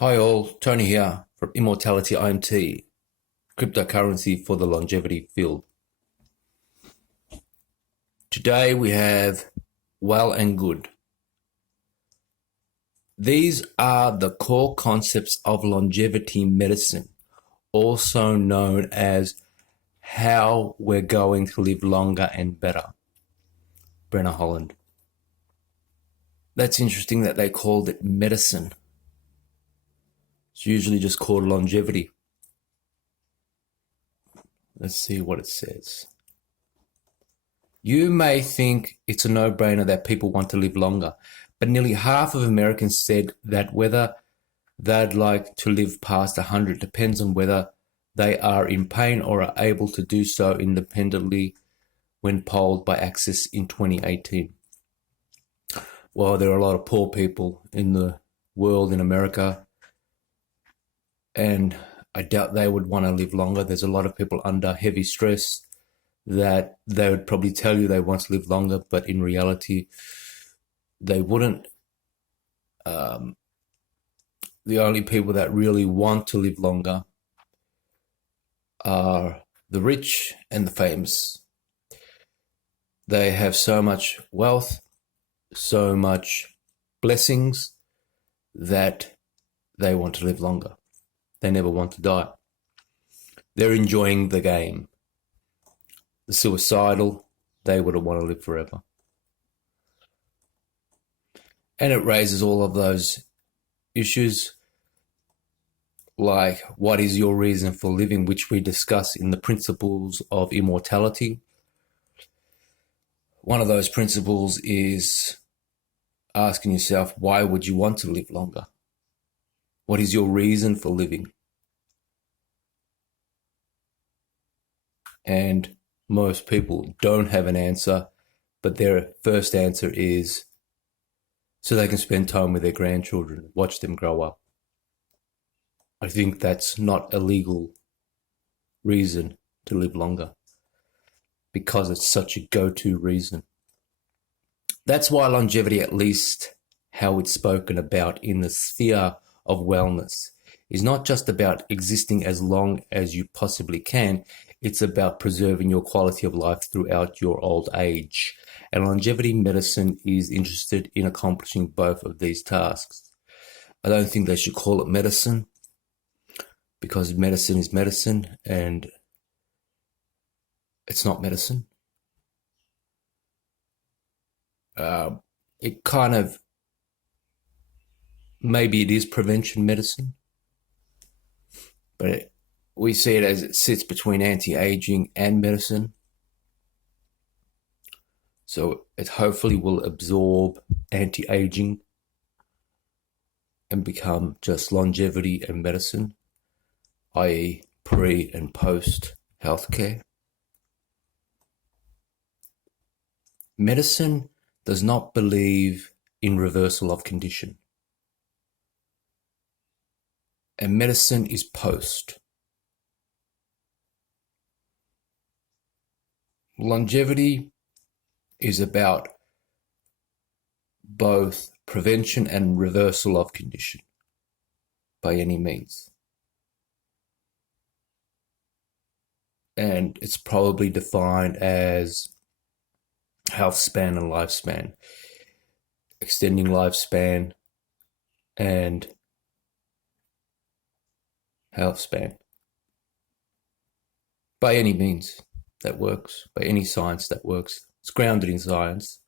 Hi all, Tony here from Immortality IMT, cryptocurrency for the longevity field. Today we have well and good. These are the core concepts of longevity medicine, also known as how we're going to live longer and better. Brenner Holland. That's interesting that they called it medicine. It's usually just called longevity. Let's see what it says. You may think it's a no-brainer that people want to live longer, but nearly half of Americans said that whether they'd like to live past 100 depends on whether they are in pain or are able to do so independently when polled by Access in 2018. Well, there are a lot of poor people in the world in America, and I doubt they would want to live longer. There's a lot of people under heavy stress that they would probably tell you they want to live longer, but in reality, they wouldn't. The only people that really want to live longer are the rich and the famous. They have so much wealth, so much blessings that they want to live longer. They never want to die. They're enjoying the game. The suicidal, they wouldn't want to live forever. And it raises all of those issues like what is your reason for living, which we discuss in the principles of immortality. One of those principles is asking yourself, why would you want to live longer? What is your reason for living? And most people don't have an answer, but their first answer is so they can spend time with their grandchildren, watch them grow up. I think that's not a legal reason to live longer because it's such a go-to reason. That's why longevity, at least how it's spoken about in the sphere of wellness, is not just about existing as long as you possibly can. It's about preserving your quality of life throughout your old age. And longevity medicine is interested in accomplishing both of these tasks. I don't think they should call it medicine because medicine is medicine and it's not medicine. It kind of, maybe it is prevention medicine, but we see it as it sits between anti-aging and medicine. So it hopefully will absorb anti-aging and become just longevity and medicine, i.e. pre and post healthcare. Medicine does not believe in reversal of condition. And medicine is post. Longevity is about both prevention and reversal of condition by any means. And it's probably defined as health span and lifespan, extending lifespan and health span. By any means that works, by any science that works. It's grounded in science.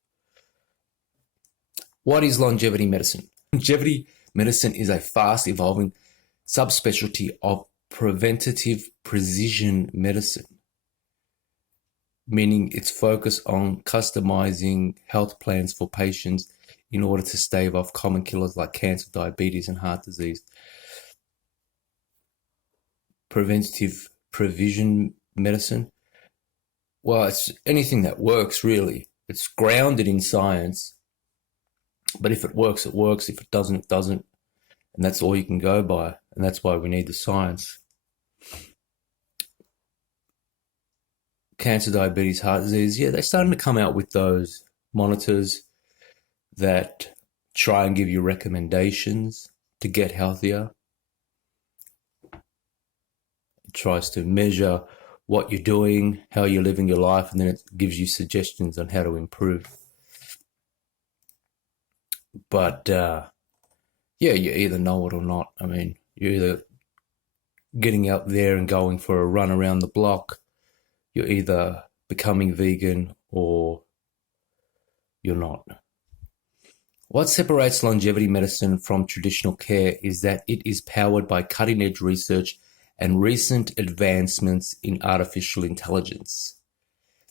What is longevity medicine? Longevity medicine is a fast evolving subspecialty of preventative precision medicine, meaning it's focused on customizing health plans for patients in order to stave off common killers like cancer, diabetes, and heart disease. Preventative precision medicine, well, it's anything that works, really. It's grounded in science, but if it works, it works. If it doesn't, it doesn't. And that's all you can go by, and that's why we need the science. Cancer, diabetes, heart disease, yeah, they're starting to come out with those monitors that try and give you recommendations to get healthier. tries to measure what you're doing, how you're living your life, and then it gives you suggestions on how to improve. But yeah, you either know it or not. I mean, you're either getting out there and going for a run around the block, you're either becoming vegan or you're not. What separates longevity medicine from traditional care is that it is powered by cutting-edge research and recent advancements in artificial intelligence.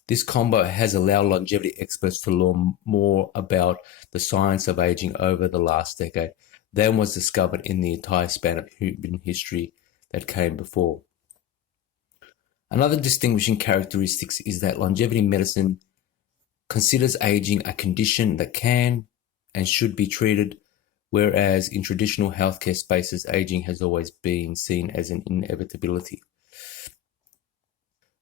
This combo has allowed longevity experts to learn more about the science of aging over the last decade than was discovered in the entire span of human history that came before. Another distinguishing characteristic is that longevity medicine considers aging a condition that can and should be treated, whereas in traditional healthcare spaces, aging has always been seen as an inevitability.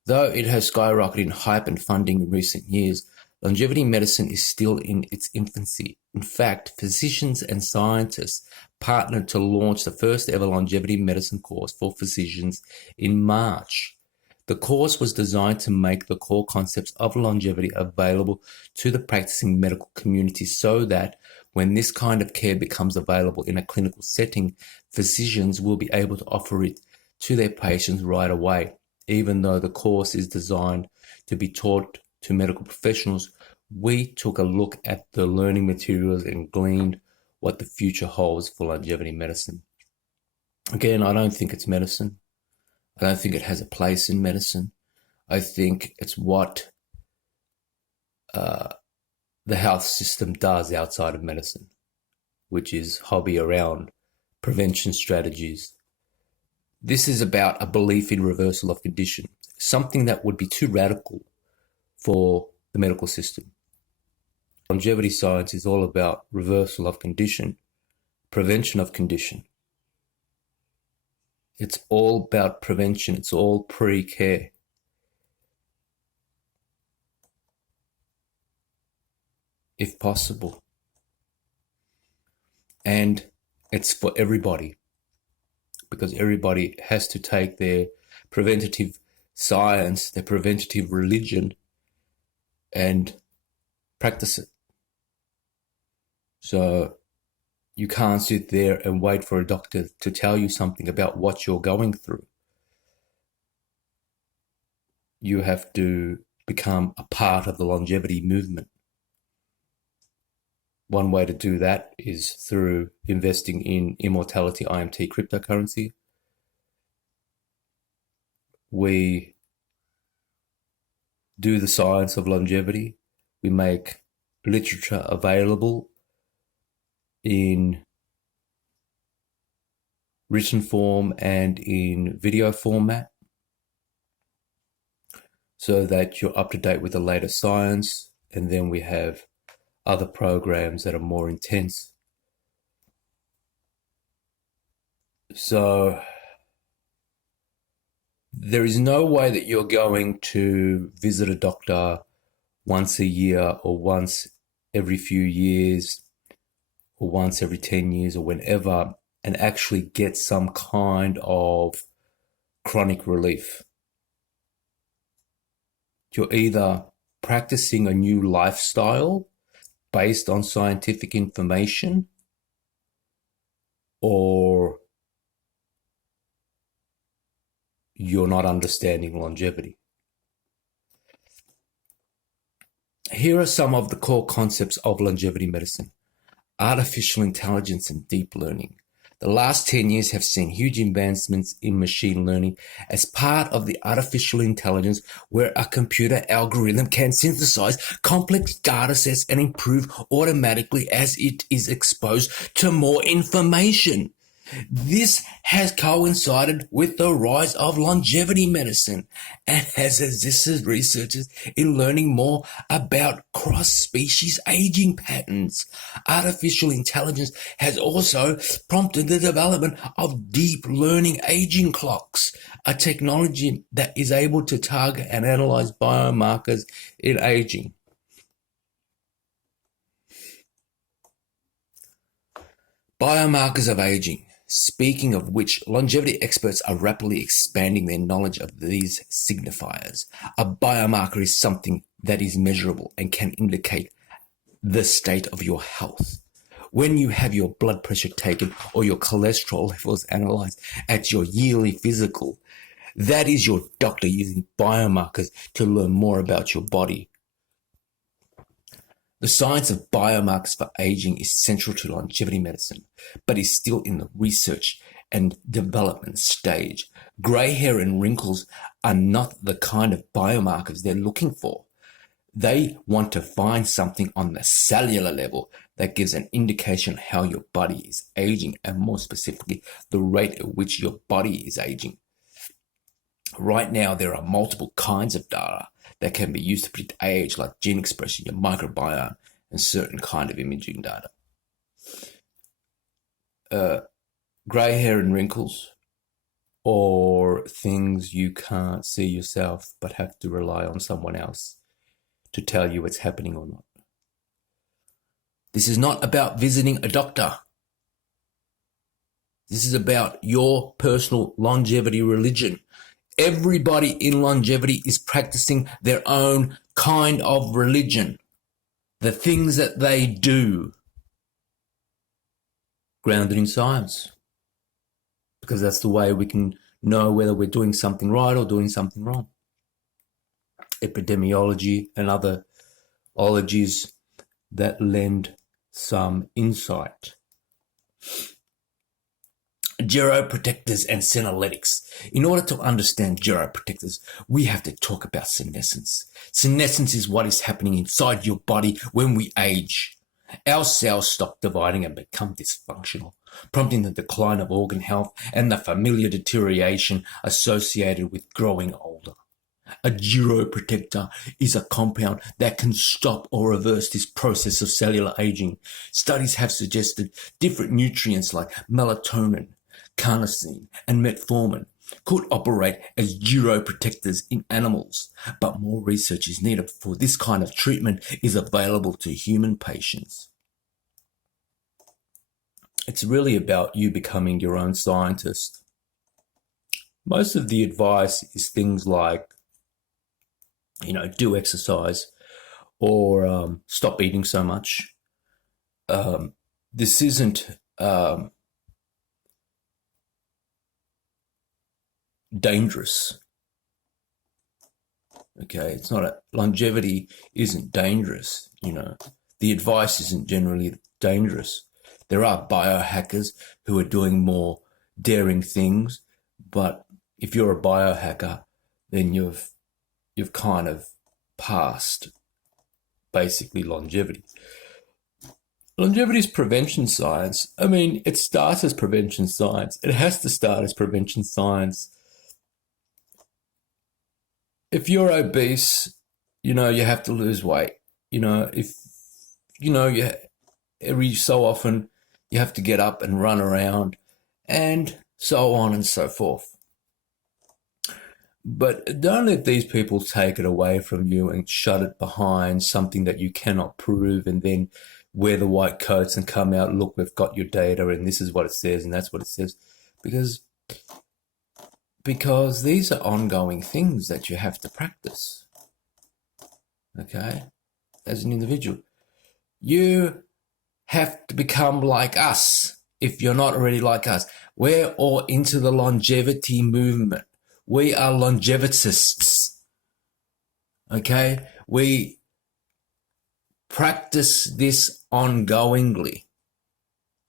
Though it has skyrocketed in hype and funding in recent years, longevity medicine is still in its infancy. In fact, physicians and scientists partnered to launch the first ever longevity medicine course for physicians in March. The course was designed to make the core concepts of longevity available to the practicing medical community so that when this kind of care becomes available in a clinical setting, physicians will be able to offer it to their patients right away. Even though the course is designed to be taught to medical professionals, we took a look at the learning materials and gleaned what the future holds for longevity medicine. Again, I don't think it's medicine. I don't think it has a place in medicine. I think it's what the health system does outside of medicine, which is hobby around prevention strategies. This is about a belief in reversal of condition, something that would be too radical for the medical system. Longevity science is all about reversal of condition, prevention of condition. It's all about prevention. It's all pre-care. If possible. And it's for everybody, because everybody has to take their preventative science, their preventative religion, and practice it. So you can't sit there and wait for a doctor to tell you something about what you're going through. You have to become a part of the longevity movement. One way to do that is through investing in Immortality IMT cryptocurrency. We do the science of longevity. We make literature available in written form and in video format so that you're up to date with the latest science. And then we have other programs that are more intense. So there is no way that you're going to visit a doctor once a year or once every few years or once every 10 years or whenever and actually get some kind of chronic relief. You're either practicing a new lifestyle based on scientific information, or you're not understanding longevity. Here are some of the core concepts of longevity medicine. Artificial intelligence and deep learning. The last 10 years have seen huge advancements in machine learning as part of the artificial intelligence where a computer algorithm can synthesize complex data sets and improve automatically as it is exposed to more information. This has coincided with the rise of longevity medicine and has assisted researchers in learning more about cross-species aging patterns. Artificial intelligence has also prompted the development of deep learning aging clocks, a technology that is able to target and analyze biomarkers in aging. Biomarkers of aging. Speaking of which, longevity experts are rapidly expanding their knowledge of these signifiers. A biomarker is something that is measurable and can indicate the state of your health. When you have your blood pressure taken or your cholesterol levels analyzed at your yearly physical, that is your doctor using biomarkers to learn more about your body. The science of biomarkers for aging is central to longevity medicine, but is still in the research and development stage. Grey hair and wrinkles are not the kind of biomarkers they're looking for. They want to find something on the cellular level that gives an indication of how your body is aging, and more specifically, the rate at which your body is aging. Right now, there are multiple kinds of data that can be used to predict age, like gene expression, your microbiome, and certain kind of imaging data. Grey hair and wrinkles, or things you can't see yourself but have to rely on someone else to tell you it's happening or not. This is not about visiting a doctor. This is about your personal longevity religion. Everybody in longevity is practicing their own kind of religion. The things that they do, grounded in science, because that's the way we can know whether we're doing something right or doing something wrong. Epidemiology and other ologies that lend some insight. Geroprotectors and senolytics. In order to understand geroprotectors, we have to talk about senescence. Senescence is what is happening inside your body when we age. Our cells stop dividing and become dysfunctional, prompting the decline of organ health and the familiar deterioration associated with growing older. A geroprotector is a compound that can stop or reverse this process of cellular aging. Studies have suggested different nutrients like melatonin, carnosine, and metformin could operate as geroprotectors in animals, but more research is needed before this kind of treatment is available to human patients. It's really about you becoming your own scientist. Most of the advice is things like, do exercise or stop eating so much. This isn't dangerous. Okay, it's not longevity isn't dangerous. The advice isn't generally dangerous. There are biohackers who are doing more daring things, but if you're a biohacker, then you've kind of passed basically longevity. Longevity is prevention science. I mean, it starts as prevention science. It has to start as prevention science. If you're obese, you have to lose weight. Every so often you have to get up and run around and so on and so forth. But don't let these people take it away from you and shut it behind something that you cannot prove and then wear the white coats and come out, look, we've got your data and this is what it says and that's what it says. Because these are ongoing things that you have to practice, okay, as an individual. You have to become like us if you're not already like us. We're all into the longevity movement. We are longevitists, okay? We practice this ongoingly.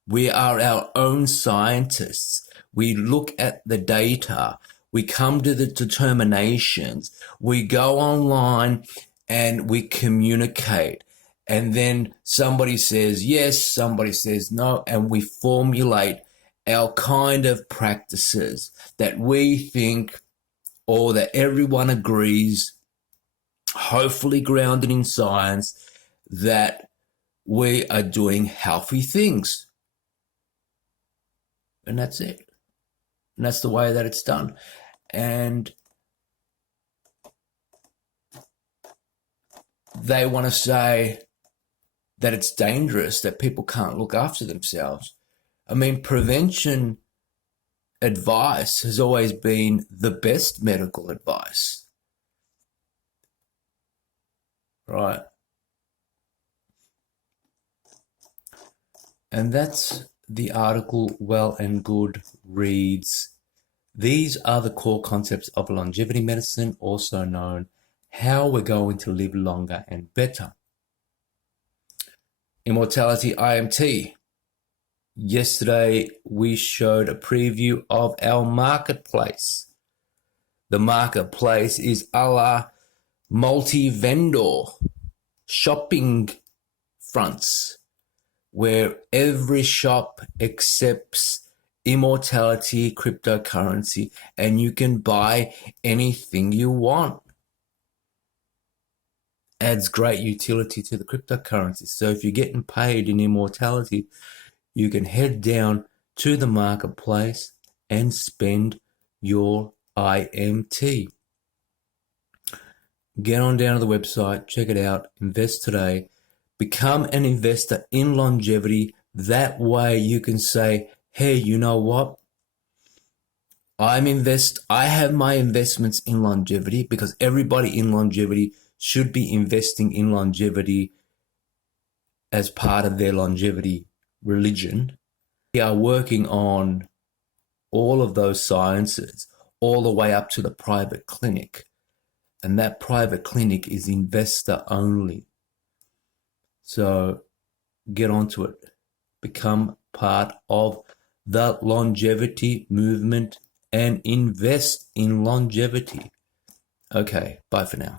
We are our own scientists. We look at the data. We come to the determinations. We go online and we communicate. And then somebody says yes, somebody says no, and we formulate our kind of practices that we think or that everyone agrees, hopefully grounded in science, that we are doing healthy things. And that's it. And that's the way that it's done. And they want to say that it's dangerous, that people can't look after themselves. I mean, prevention advice has always been the best medical advice, right? And that's the article. Well and Good reads, these are the core concepts of longevity medicine, also known how we're going to live longer and better. Immortality IMT. Yesterday, we showed a preview of our marketplace. The marketplace is a la multi-vendor shopping fronts, where every shop accepts immortality cryptocurrency and you can buy anything you want. Adds great utility to the cryptocurrency. So if you're getting paid in immortality, you can head down to the marketplace and spend your IMT. Get on down to the website, check it out, invest today, become an investor in longevity. That way you can say, hey, you know what? I have my investments in longevity, because everybody in longevity should be investing in longevity as part of their longevity religion. We are working on all of those sciences all the way up to the private clinic. And that private clinic is investor only. So get onto it. Become part of the longevity movement and invest in longevity. Okay, bye for now.